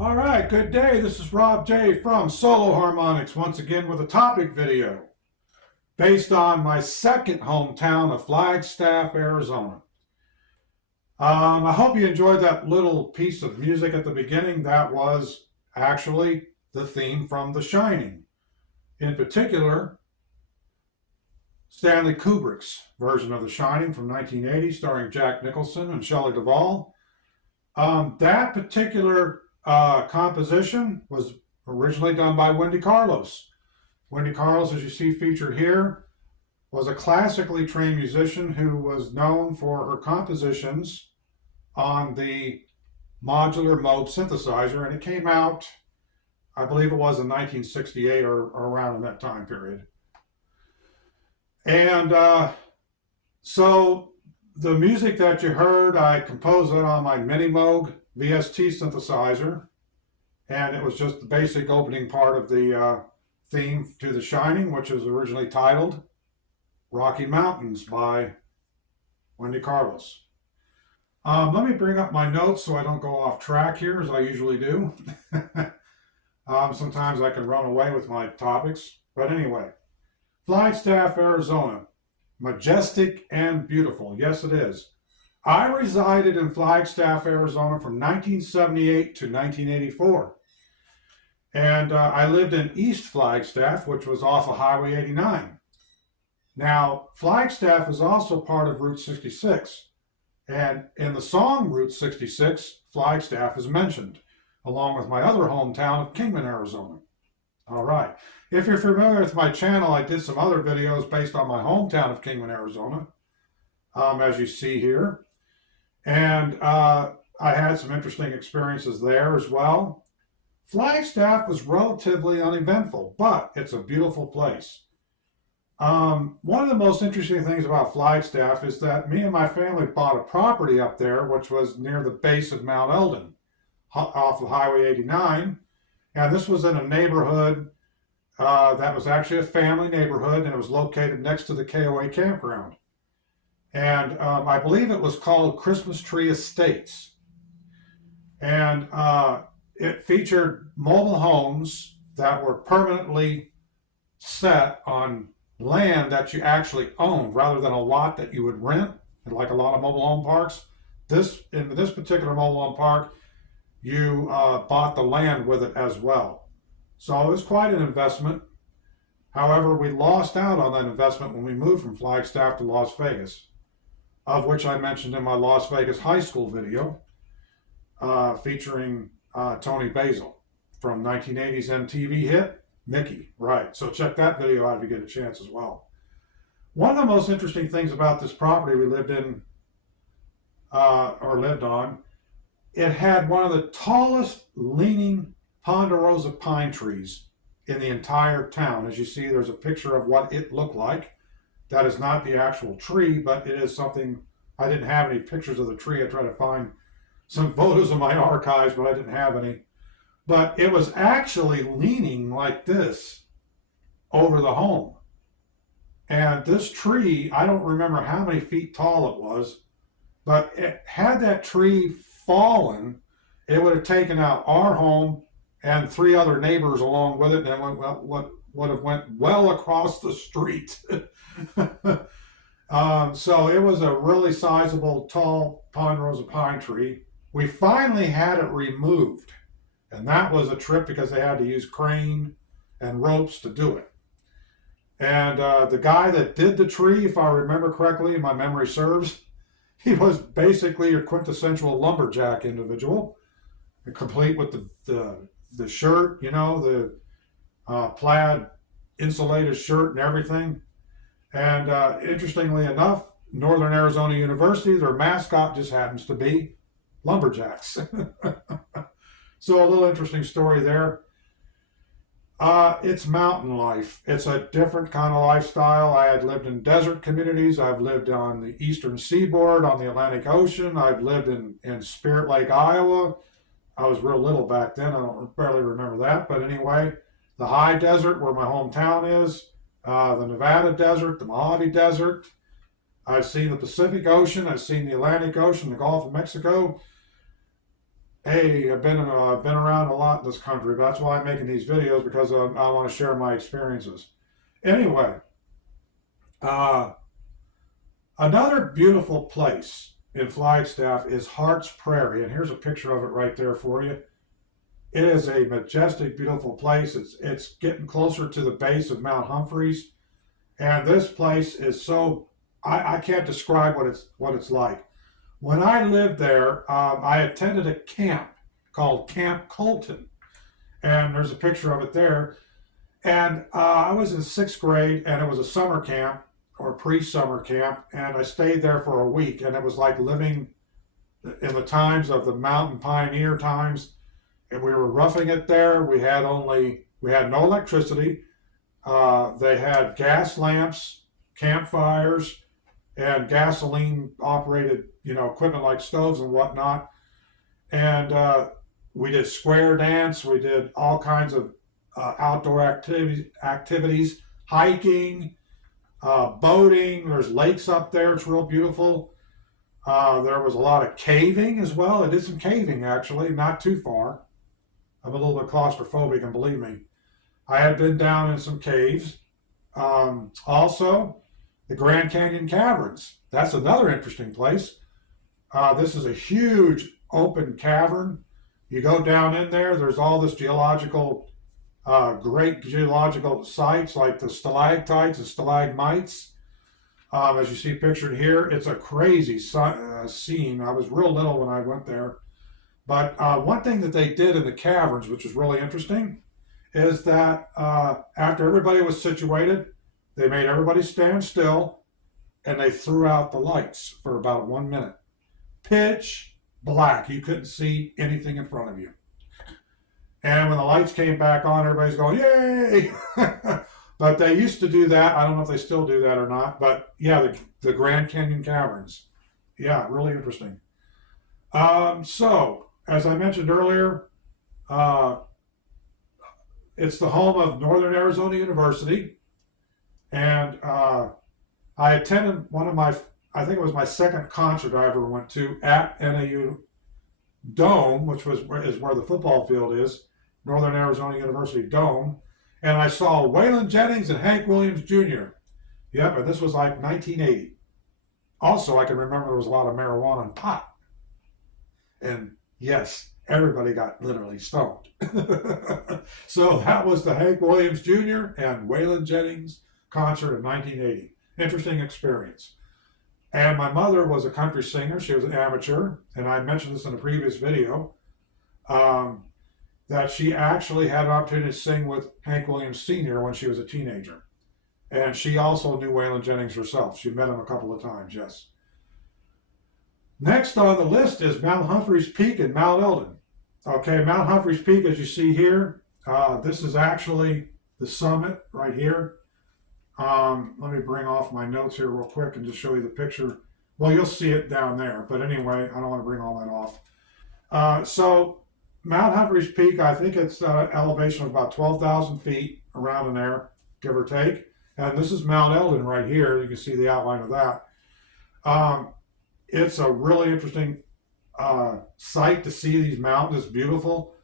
All right, good day. This is Rob J from Solo Harmonics, once again with a topic video based on my second hometown of Flagstaff, Arizona. I hope you enjoyed that little piece of music at the beginning. That was actually the theme from The Shining. In particular, Stanley Kubrick's version of The Shining from 1980, starring Jack Nicholson and Shelley Duvall. That particular composition was originally done by Wendy Carlos. Wendy Carlos, as you see featured here, was a classically trained musician who was known for her compositions on the modular mode synthesizer, and it came out, I believe it was in 1968 or around in that time period. And so the music that you heard, I composed it on my Mini Moog VST synthesizer, and it was just the basic opening part of the theme to The Shining, which was originally titled Rocky Mountains by Wendy Carlos. Let me bring up my notes so I don't go off track here, as I usually do. Sometimes I can run away with my topics, but anyway. Flagstaff, Arizona. Majestic and beautiful. Yes, it is. I resided in Flagstaff, Arizona from 1978 to 1984. And I lived in East Flagstaff, which was off of Highway 89. Now, Flagstaff is also part of Route 66. And in the song Route 66, Flagstaff is mentioned, along with my other hometown of Kingman, Arizona. All right. If you're familiar with my channel, I did some other videos based on my hometown of Kingman, Arizona, as you see here. And I had some interesting experiences there as well. Flagstaff was relatively uneventful, but it's a beautiful place. One of the most interesting things about Flagstaff is that me and my family bought a property up there, which was near the base of Mount Eldon, off of Highway 89. And this was in a neighborhood that was actually a family neighborhood, and it was located next to the KOA campground. And I believe it was called Christmas Tree Estates. And it featured mobile homes that were permanently set on land that you actually owned rather than a lot that you would rent, like a lot of mobile home parks. In this particular mobile home park, you bought the land with it as well. So it was quite an investment. However, we lost out on that investment when we moved from Flagstaff to Las Vegas, of which I mentioned in my Las Vegas high school video featuring Tony Basil from 1980s MTV hit Mickey. Right, so check that video out if you get a chance as well. One of the most interesting things about this property we lived in, or lived on, it had one of the tallest leaning ponderosa pine trees in the entire town. As you see, there's a picture of what it looked like. That is not the actual tree, but it is something. I didn't have any pictures of the tree. I tried to find some photos in my archives, but I didn't have any. But it was actually leaning like this over the home. And this tree, I don't remember how many feet tall it was, but had that tree fallen, it would have taken out our home and 3 other neighbors along with it, and what would have went well across the street. So it was a really sizable, tall ponderosa pine tree. We finally had it removed, and that was a trip because they had to use crane and ropes to do it. And the guy that did the tree, if I remember correctly, my memory serves, he was basically a quintessential lumberjack individual, complete with the shirt, you know, the plaid insulated shirt and everything. And interestingly enough, Northern Arizona University, their mascot just happens to be lumberjacks. So a little interesting story there. It's mountain life. It's a different kind of lifestyle. I had lived in desert communities. I've lived on the eastern seaboard, on the Atlantic Ocean. I've lived in Spirit Lake, Iowa. I was real little back then. I don't barely remember that. But anyway, the high desert where my hometown is, the Nevada desert, the Mojave Desert. I've seen the Pacific Ocean. I've seen the Atlantic Ocean, the Gulf of Mexico. Hey, I've been around a lot in this country. That's why I'm making these videos, because I want to share my experiences. Anyway, another beautiful place in Flagstaff is Hart's Prairie, and here's a picture of it right there for you. It is a majestic, beautiful place. It's getting closer to the base of Mount Humphreys, and this place is so I can't describe what it's like. When I lived there, I attended a camp called Camp Colton, and there's a picture of it there. And I was in 6th grade, and it was a summer camp or pre-summer camp, and I stayed there for a week, and it was like living in the times of the mountain pioneer times. And we were roughing it there. We had no electricity. They had gas lamps, campfires, and gasoline operated, equipment like stoves and whatnot. And we did square dance. We did all kinds of outdoor activities, hiking, boating. There's lakes up there. It's real beautiful. There was a lot of caving as well. I did some caving, actually, not too far. I'm a little bit claustrophobic, and believe me, I had been down in some caves. Also, the Grand Canyon Caverns. That's another interesting place. This is a huge open cavern. You go down in there, there's all this great geological sites like the stalactites and stalagmites. As you see pictured here, it's a crazy scene. I was real little when I went there. But one thing that they did in the caverns, which is really interesting, is that after everybody was situated, they made everybody stand still, and they threw out the lights for about 1 minute. Pitch black. You couldn't see anything in front of you. And when the lights came back on, everybody's going, yay! But they used to do that. I don't know if they still do that or not. But yeah, the Grand Canyon Caverns. Yeah, really interesting. So, as I mentioned earlier, it's the home of Northern Arizona University. And I attended I think it was my second concert I ever went to at NAU Dome, which is where the football field is, Northern Arizona University Dome. And I saw Waylon Jennings and Hank Williams Jr. Yep, and this was like 1980. Also, I can remember there was a lot of marijuana and pot. And yes, everybody got literally stoned. So that was the Hank Williams Jr. and Waylon Jennings concert in 1980. Interesting experience. And my mother was a country singer. She was an amateur. And I mentioned this in a previous video, that she actually had an opportunity to sing with Hank Williams Sr. when she was a teenager. And she also knew Waylon Jennings herself. She met him a couple of times, yes. Next on the list is Mount Humphreys Peak in Mount Eldon. Okay, Mount Humphreys Peak, as you see here, this is actually the summit right here. Let me bring off my notes here real quick and just show you the picture. Well, you'll see it down there, but anyway, I don't want to bring all that off. So Mount Humphreys Peak, I think it's an elevation of about 12,000 feet around in there, give or take. And this is Mount Eldon right here. You can see the outline of that. It's a really interesting sight to see these mountains. It's beautiful.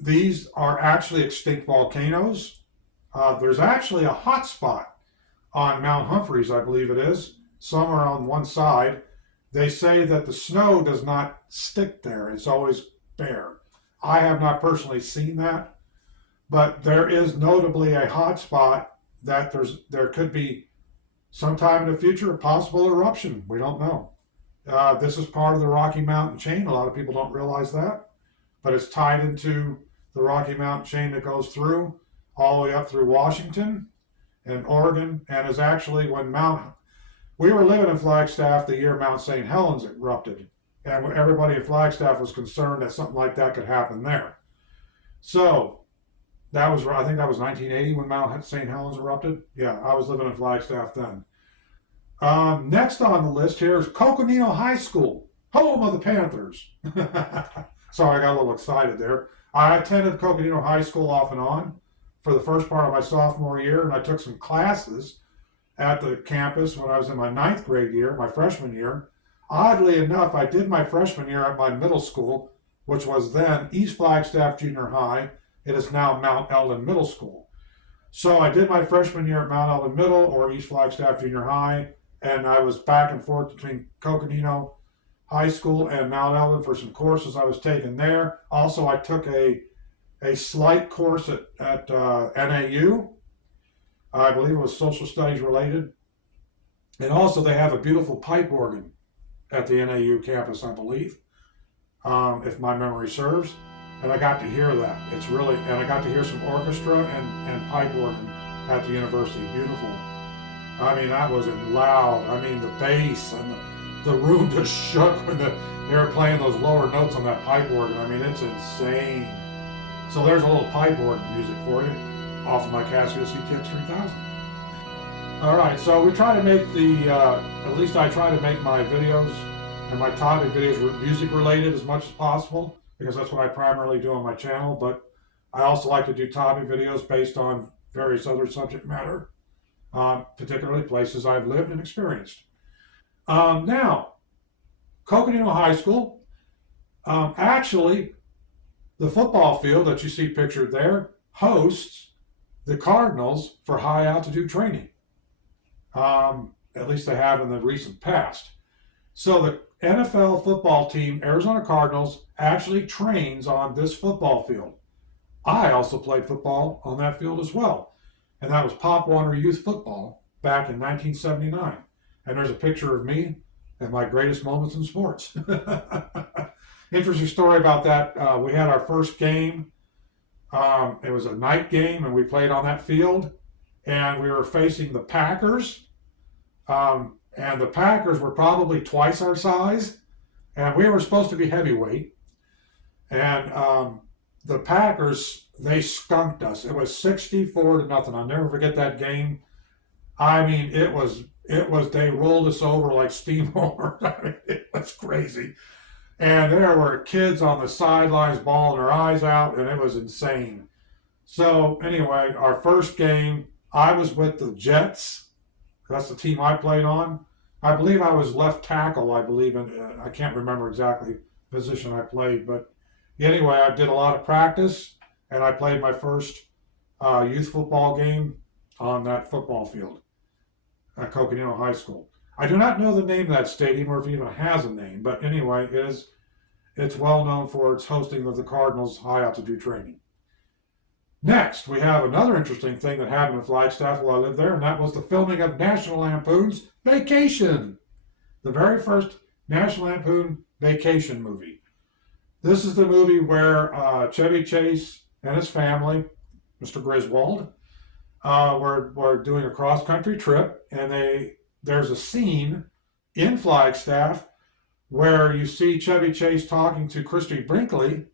These are actually extinct volcanoes. There's actually a hot spot on Mount Humphreys, I believe it is, somewhere on one side. They say that the snow does not stick there. It's always bare. I have not personally seen that, but there is notably a hot spot that there could be sometime in the future a possible eruption. We don't know. This is part of the Rocky Mountain chain. A lot of people don't realize that, but it's tied into the Rocky Mountain chain that goes through all the way up through Washington and Oregon, and is actually when we were living in Flagstaff the year Mount St. Helens erupted, and everybody in Flagstaff was concerned that something like that could happen there. So I think that was 1980 when Mount St. Helens erupted. Yeah, I was living in Flagstaff then. Next on the list here is Coconino High School, home of the Panthers. Sorry, I got a little excited there. I attended Coconino High School off and on for the first part of my sophomore year, and I took some classes at the campus when I was in my 9th grade year, my freshman year. Oddly enough, I did my freshman year at my middle school, which was then East Flagstaff Junior High. It is now Mount Eldon Middle School. So I did my freshman year at Mount Eldon Middle or East Flagstaff Junior High, and I was back and forth between Coconino High School and Mount Eldon for some courses I was taking there. Also, I took a slight course at NAU. I believe it was social studies related. And also they have a beautiful pipe organ at the NAU campus, I believe, if my memory serves. And I got to hear that. And I got to hear some orchestra and pipe organ at the university. Beautiful. I mean, that was loud. I mean, the bass and the room just shook when they were playing those lower notes on that pipe organ. I mean, it's insane. So there's a little pipe organ music for you off of my Casio CTX 3000. All right, so we try to make at least I try to make my videos and my topic videos music related as much as possible, because that's what I primarily do on my channel, but I also like to do topic videos based on various other subject matter, particularly places I've lived and experienced. Now, Coconino High School, actually, the football field that you see pictured there hosts the Cardinals for high altitude training. At least they have in the recent past. So the NFL football team, Arizona Cardinals, actually trains on this football field. I also played football on that field as well. And that was Pop Warner Youth Football back in 1979. And there's a picture of me and my greatest moments in sports. Interesting story about that. We had our first game. It was a night game, and we played on that field. And we were facing the Packers. And the Packers were probably twice our size. And we were supposed to be heavyweight. And the Packers, they skunked us. It was 64-0. I'll never forget that game. I mean, it was they rolled us over like steamroller. I mean, it was crazy. And there were kids on the sidelines bawling their eyes out, and it was insane. So anyway, our first game, I was with the Jets. That's the team I played on. I believe I was left tackle, I can't remember exactly the position I played. But anyway, I did a lot of practice, and I played my first youth football game on that football field at Coconino High School. I do not know the name of that stadium or if it even has a name, but anyway, it's well known for its hosting of the Cardinals' high altitude training. Next, we have another interesting thing that happened in Flagstaff while I lived there, and that was the filming of National Lampoon's Vacation, the very first National Lampoon Vacation movie. This is the movie where Chevy Chase and his family, Mr. Griswold, were doing a cross-country trip, and there's a scene in Flagstaff where you see Chevy Chase talking to Christy Brinkley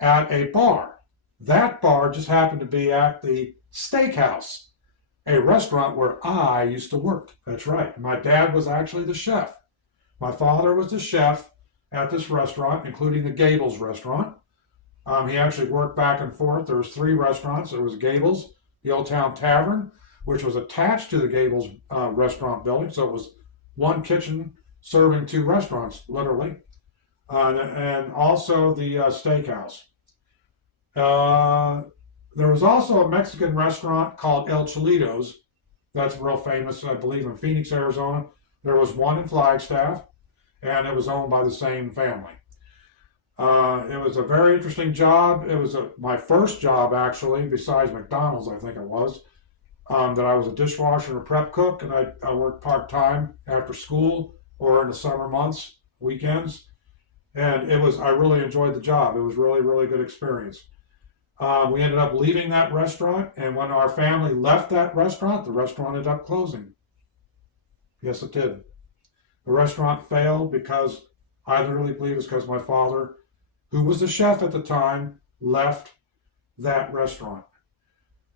at a bar. That bar just happened to be at the Steakhouse, a restaurant where I used to work. That's right. My dad was actually the chef. My father was the chef at this restaurant, including the Gables restaurant. He actually worked back and forth. There was 3 restaurants. There was Gables, the Old Town Tavern, which was attached to the Gables restaurant building. So it was one kitchen serving 2 restaurants, literally. And also the Steakhouse. There was also a Mexican restaurant called El Cholitos. That's real famous, I believe, in Phoenix, Arizona. There was one in Flagstaff, and it was owned by the same family. It was a very interesting job. It was my first job, actually, besides McDonald's, I think it was. that I was a dishwasher and a prep cook, and I worked part-time after school or in the summer months, weekends. And I really enjoyed the job. It was really, really good experience. We ended up leaving that restaurant, and when our family left that restaurant, the restaurant ended up closing. Yes, it did. The restaurant failed because I literally believe it's because my father, who was the chef at the time, left that restaurant.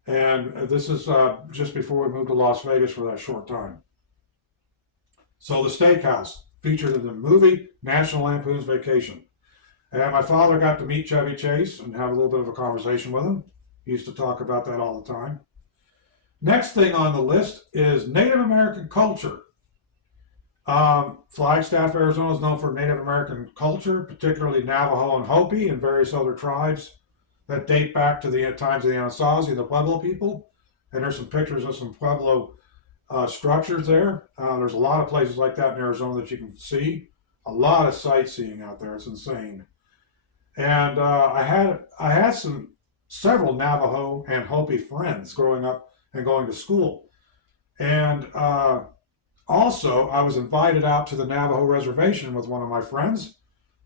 And this is just before we moved to Las Vegas for that short time. So the steakhouse featured in the movie National Lampoon's Vacation. And my father got to meet Chevy Chase and have a little bit of a conversation with him. He used to talk about that all the time. Next thing on the list is Native American culture. Flagstaff, Arizona is known for Native American culture, particularly Navajo and Hopi and various other tribes that date back to the times of the Anasazi, the Pueblo people. And there's some pictures of some Pueblo structures there. There's a lot of places like that in Arizona that you can see. A lot of sightseeing out there. It's insane. And I had several Navajo and Hopi friends growing up and going to school. And also, I was invited out to the Navajo reservation with one of my friends.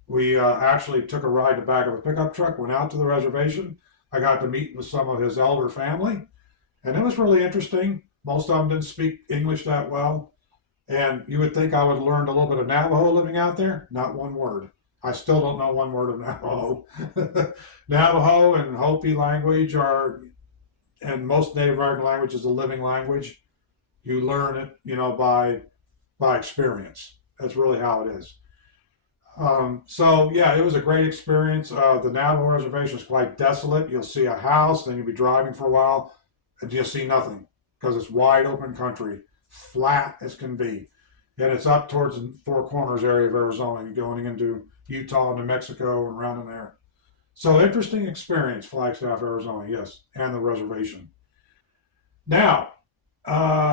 We actually took a ride in the back of a pickup truck, went out to the reservation. I got to meet with some of his elder family, and it was really interesting. Most of them didn't speak English that well, and you would think I would have learned a little bit of Navajo living out there. Not one word. I still don't know one word of Navajo. Navajo and Hopi language and most Native American language is a living language. You learn it, by experience. That's really how it is. So yeah, it was a great experience. The Navajo reservation is quite desolate. You'll see a house, then you'll be driving for a while, and you'll see nothing because it's wide open country, flat as can be, and it's up towards the Four Corners area of Arizona. You're going into Utah, New Mexico, and around in there. So interesting experience, Flagstaff, Arizona, yes, and the reservation. Now,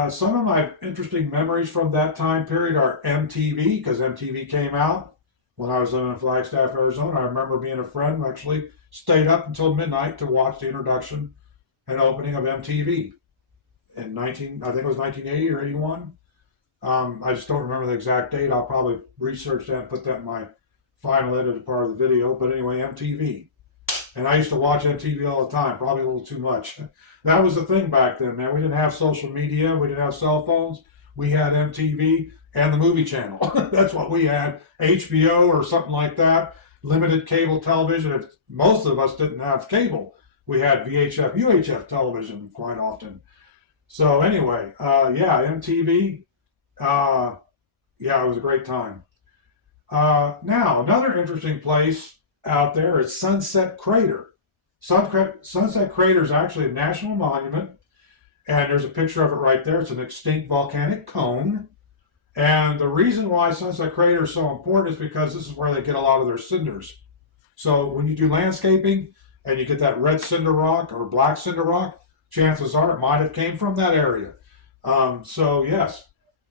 some of my interesting memories from that time period are MTV, because MTV came out when I was living in Flagstaff, Arizona. I remember being a friend who actually stayed up until midnight to watch the introduction and opening of MTV in I think it was 1980 or 81. I just don't remember the exact date. I'll probably research that and put that in my final edited part of the video. But anyway, MTV. And I used to watch MTV all the time, probably a little too much. That was the thing back then, man. We didn't have social media. We didn't have cell phones. We had MTV and the movie channel. That's what we had. HBO or something like that. Limited cable television. If most of us didn't have cable, we had VHF, UHF television quite often. So anyway, MTV. It was a great time. Now, another interesting place out there is Sunset Crater. Sunset Crater is actually a national monument, and there's a picture of it right there. It's an extinct volcanic cone. And the reason why Sunset Crater is so important is because this is where they get a lot of their cinders. So when you do landscaping and you get that red cinder rock or black cinder rock, chances are it might have came from that area. So yes,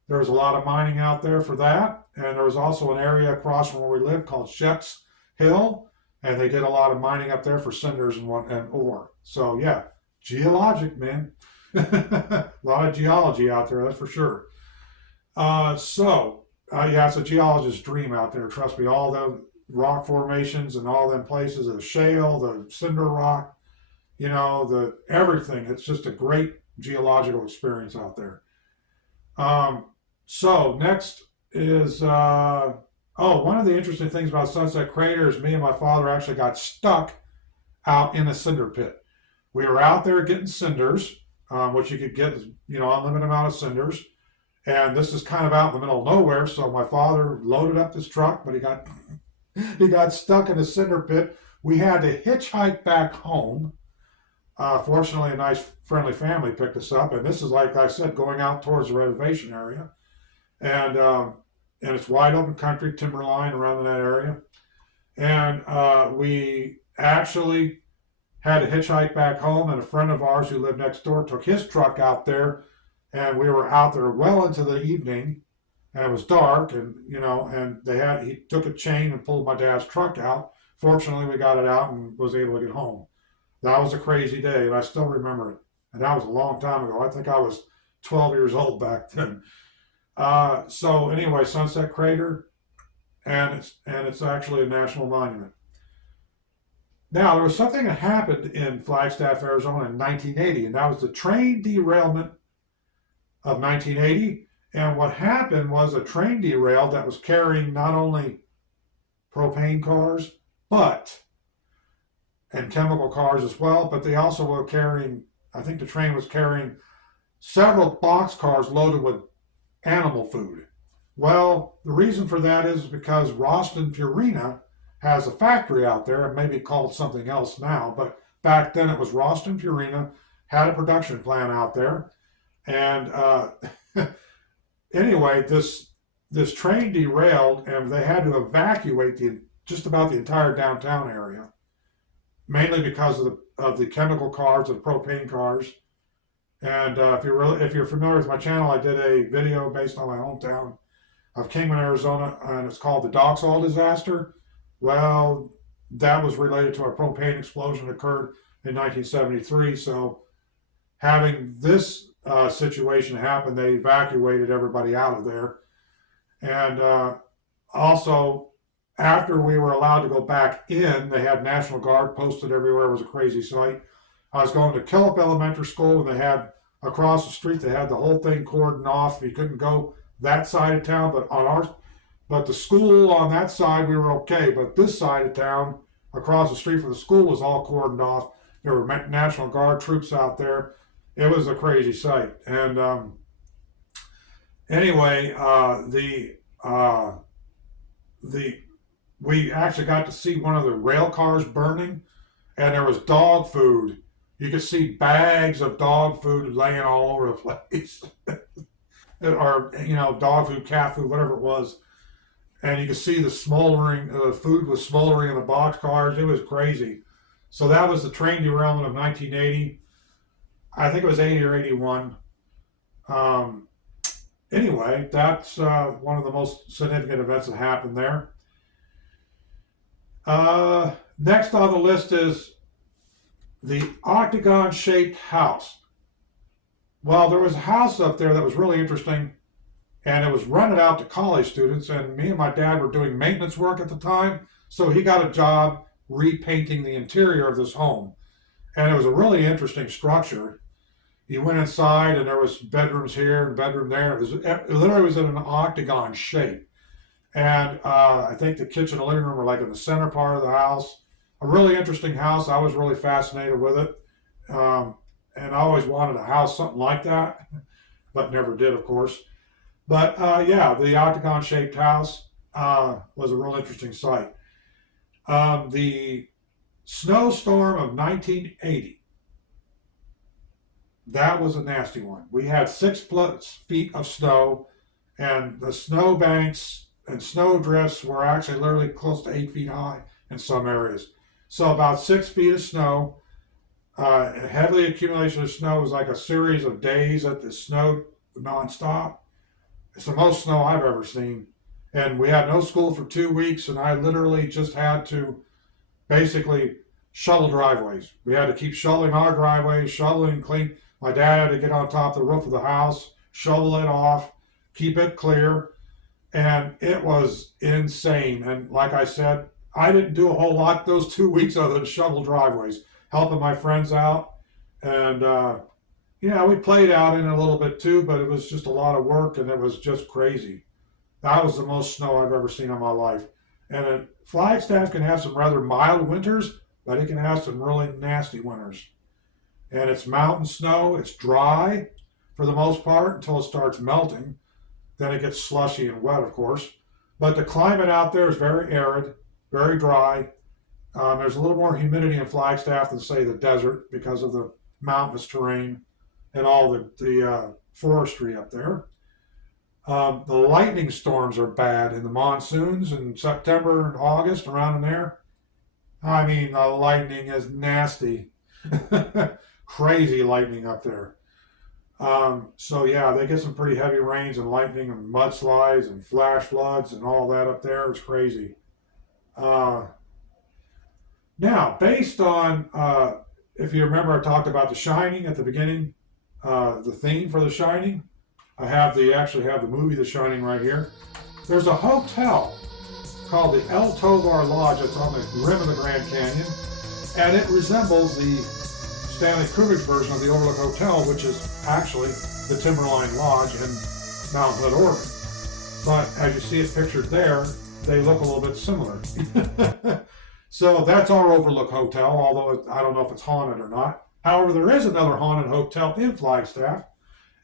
there was a lot of mining out there for that. And there was also an area across from where we lived called Sheps Hill, and they did a lot of mining up there for cinders and ore. So yeah, geologic, man. A lot of geology out there, that's for sure. It's a geologist's dream out there. Trust me, all the rock formations and all them places, the shale, the cinder rock, the everything. It's just a great geological experience out there. So next is one of the interesting things about Sunset Crater is me and my father actually got stuck out in a cinder pit. We were out there getting cinders, which you could get, unlimited amount of cinders. And this is kind of out in the middle of nowhere. So my father loaded up this truck, but he got stuck in a cinder pit. We had to hitchhike back home. Fortunately, a nice, friendly family picked us up. And this is, like I said, going out towards the reservation area. And it's wide open country, timberline around that area. And we actually had to hitchhike back home, and a friend of ours who lived next door took his truck out there, and we were out there well into the evening, and it was dark, and he took a chain and pulled my dad's truck out. Fortunately, we got it out and was able to get home. That was a crazy day, and I still remember it. and that was a long time ago. I think I was 12 years old back then. So anyway, Sunset Crater, and it's actually a national monument. Now there was something that happened in Flagstaff, Arizona in 1980, and that was the train derailment of 1980. And what happened was a train derailed that was carrying not only propane cars, but and chemical cars as well, but they also were carrying, I think the train was carrying several box cars loaded with animal food. Well, the reason for that is because Roston Purina has a factory out there. It may be called something else now, but back then it was Roston Purina, had a production plant out there. And anyway, this train derailed, and they had to evacuate just about the entire downtown area, mainly because of the chemical cars, the propane cars. And if you're familiar with my channel, I did a video based on my hometown of Kingman, Arizona, and it's called the Doxall disaster. Well, that was related to a propane explosion that occurred in 1973. So having this situation happen, they evacuated everybody out of there. And also, after we were allowed to go back in, they had National Guard posted everywhere. It was a crazy sight. I was going to Killip Elementary School, and they had across the street, they had the whole thing cordoned off. You couldn't go that side of town, but the school on that side, we were okay. But this side of town, across the street from the school, was all cordoned off. There were National Guard troops out there. It was a crazy sight. And anyway, we actually got to see one of the rail cars burning, and there was dog food. You could see bags of dog food laying all over the place, or dog food, cat food, whatever it was. And you could see the smoldering. The food was smoldering in the box cars. It was crazy. So that was the train derailment of 1980. I think it was 80 or 81. Anyway, that's one of the most significant events that happened there. Next on the list is the octagon-shaped house. Well, there was a house up there that was really interesting, and it was rented out to college students, and me and my dad were doing maintenance work at the time, so he got a job repainting the interior of this home. And it was a really interesting structure. You went inside, and there was bedrooms here and bedroom there. It literally was in an octagon shape. And I think the kitchen and living room were like in the center part of the house. A really interesting house. I was really fascinated with it. And I always wanted a house something like that, but never did, of course. But yeah, the octagon-shaped house was a real interesting sight. The snowstorm of 1980, that was a nasty one. We had 6+ feet of snow, and the snow banks and snow drifts were actually literally close to 8 feet high in some areas. So about 6 feet of snow. Heavily accumulation of snow was like a series of days that it snowed nonstop. It's the most snow I've ever seen. And we had no school for 2 weeks, and I literally just had to basically shovel driveways. We had to keep shoveling our driveways, shoveling clean. My dad had to get on top of the roof of the house, shovel it off, keep it clear. And it was insane. And like I said, I didn't do a whole lot those 2 weeks other than shovel driveways, helping my friends out. And, we played out in it a little bit too, but it was just a lot of work, and it was just crazy. That was the most snow I've ever seen in my life. And Flagstaff can have some rather mild winters, but it can have some really nasty winters. And it's mountain snow. It's dry for the most part until it starts melting. Then it gets slushy and wet, of course. But the climate out there is very arid, very dry. There's a little more humidity in Flagstaff than, say, the desert because of the mountainous terrain and all the forestry up there. The lightning storms are bad in the monsoons in September and August, around in there. I mean, the lightning is nasty. Crazy lightning up there. So yeah, they get some pretty heavy rains and lightning and mudslides and flash floods and all that up there. It's crazy. Now, based on if you remember, I talked about The Shining at the beginning, the theme for The Shining. I actually have the movie The Shining right here. There's a hotel called the El Tovar Lodge that's on the rim of the Grand Canyon, and it resembles the Stanley Kubrick version of the Overlook Hotel, which is actually the Timberline Lodge in Mount Hood, Oregon. But as you see it pictured there, they look a little bit similar. So that's our Overlook Hotel, although I don't know if it's haunted or not. However, there is another haunted hotel in Flagstaff,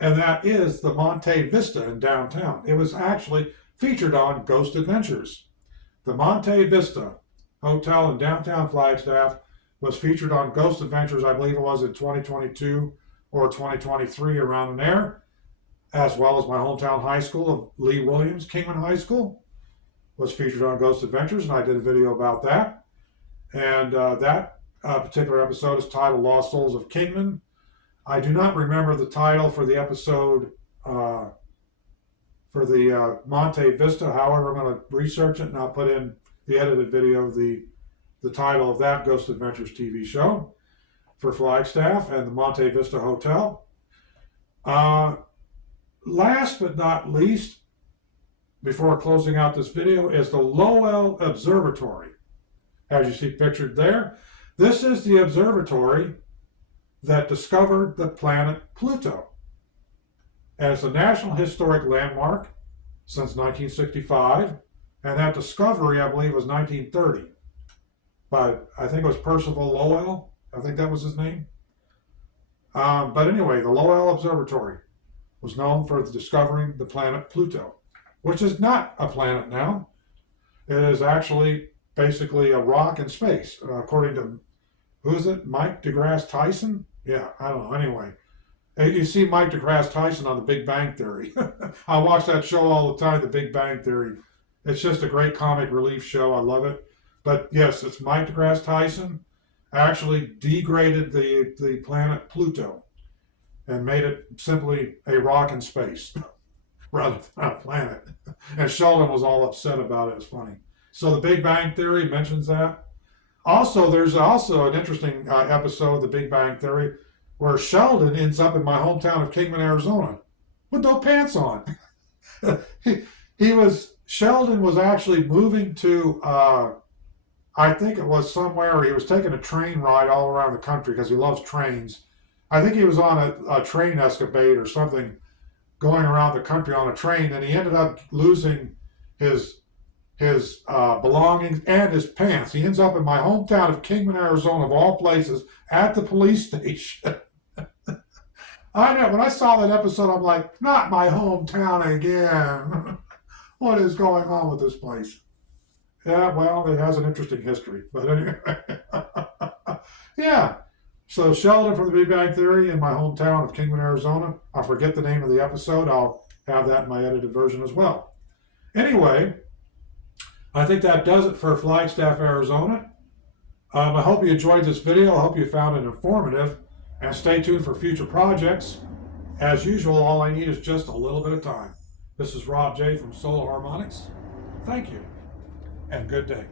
and that is the Monte Vista in downtown. It was actually featured on Ghost Adventures. The Monte Vista Hotel in downtown Flagstaff was featured on Ghost Adventures, I believe it was in 2022 or 2023, around in there, as well as my hometown high school of Lee Williams, Kingman High School, was featured on Ghost Adventures, and I did a video about that. And that particular episode is titled Lost Souls of Kingman. I do not remember the title for the episode for the Monte Vista. However, I'm going to research it, and I'll put in the edited video the title of that Ghost Adventures TV show for Flagstaff and the Monte Vista Hotel. Last but not least, before closing out this video, is the Lowell Observatory. As you see pictured there, this is the observatory that discovered the planet Pluto. And it's a National Historic Landmark since 1965, and that discovery, I believe, was 1930. But I think it was Percival Lowell. I think that was his name. But anyway, the Lowell Observatory was known for discovering the planet Pluto, which is not a planet now. It is actually basically a rock in space, according to, who is it, Mike deGrasse Tyson? Yeah, I don't know. Anyway, you see Mike deGrasse Tyson on The Big Bang Theory. I watch that show all the time, The Big Bang Theory. It's just a great comic relief show. I love it. But yes, it's Mike deGrasse Tyson actually degraded the planet Pluto and made it simply a rock in space rather than a planet. And Sheldon was all upset about it. It's funny. So The Big Bang Theory mentions that. Also, there's also an interesting episode of The Big Bang Theory where Sheldon ends up in my hometown of Kingman, Arizona, with no pants on. Sheldon was actually moving to, I think it was somewhere, he was taking a train ride all around the country because he loves trains. I think he was on a train escapade or something, going around the country on a train, and he ended up losing his belongings and his pants. He ends up in my hometown of Kingman, Arizona, of all places, at the police station. I know, when I saw that episode, I'm like, not my hometown again. What is going on with this place? Yeah, well, it has an interesting history. But anyway, yeah. So Sheldon from The Big Bang Theory in my hometown of Kingman, Arizona. I forget the name of the episode. I'll have that in my edited version as well. Anyway, I think that does it for Flagstaff, Arizona. I hope you enjoyed this video. I hope you found it informative. And stay tuned for future projects. As usual, all I need is just a little bit of time. This is Rob J. from Solo Harmonics. Thank you, and good day.